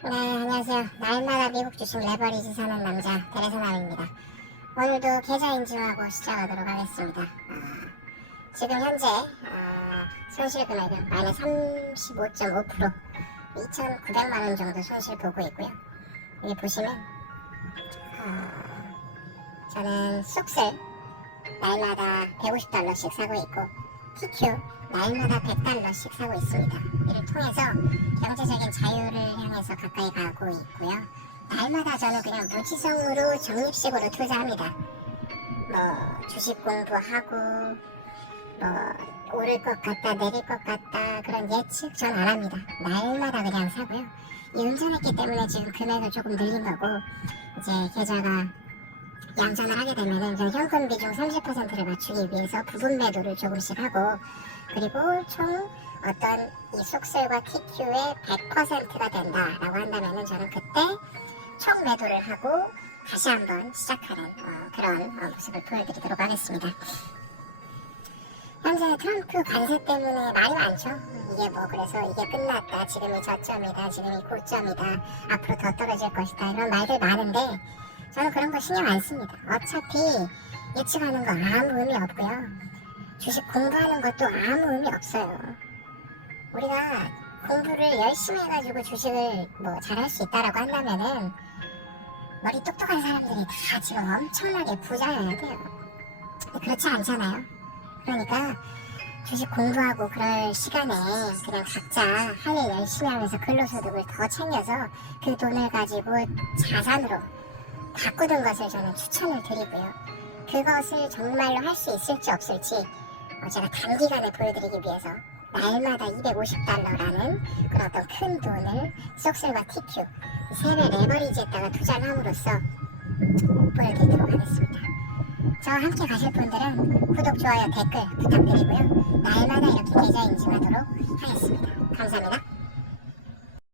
네, 안녕하세요. 날마다 미국 주식 레버리지 사는 남자 대레사남입니다. 오늘도 계좌 인증하고 시작하도록 하겠습니다. 아, 지금 현재 아, 손실 금액은 마이너스 35.5% 2,900만 원 정도 손실 보고 있고요. 여기 보시면 아, 저는 쑥슬 날마다 150달러씩 사고 있고 TQ 날마다 100달러씩 사고 있습니다. 이를 통해서 경제적인 자유를 향해서 가까이 가고 있고요. 날마다 저는 그냥 무지성으로 적립식으로 투자합니다. 뭐 주식 공부하고 뭐 오를 것 같다 내릴 것 같다 그런 예측 전 안 합니다. 날마다 그냥 사고요. 이 운전했기 때문에 지금 금액을 조금 늘린 거고 이제 계좌가 양전을 하게 되면은 이제 현금 비중 30%를 맞추기 위해서 부분 매도를 조금씩 하고 그리고 총 어떤 이 속셀과 TQ의 100%가 된다라고 한다면은 저는 그때 총 매도를 하고 다시 한번 시작하는 어, 그런 어, 모습을 보여드리도록 하겠습니다. 현재 트럼프 관세 때문에 말이 많죠. 이게 뭐 그래서 이게 끝났다. 지금이 저점이다. 지금이 고점이다. 앞으로 더 떨어질 것이다. 이런 말들 많은데 저는 그런 거 신경 안 씁니다. 어차피 예측하는 거 아무 의미 없고요. 주식 공부하는 것도 아무 의미 없어요. 우리가 공부를 열심히 해가지고 주식을 뭐 잘할 수 있다라고 한다면은 머리 똑똑한 사람들이 다 지금 엄청나게 부자여야 돼요. 그렇지 않잖아요. 그러니까 주식 공부하고 그럴 시간에 그냥 각자 할 일 열심히 하면서 근로소득을 더 챙겨서 그 돈을 가지고 자산으로 바꾸는 것을 저는 추천을 드리고요. 그것을 정말로 할 수 있을지 없을지 어, 제가 단기간에 보여드리기 위해서 날마다 250달러라는 그런 어떤 큰 돈을 속셀과 TQ 세배 레버리지에다가 투자를 함으로써 보여드리도록 하겠습니다. 저와 함께 가실 분들은 구독, 좋아요, 댓글 부탁드리고요. 날마다 이렇게 계좌 인증하도록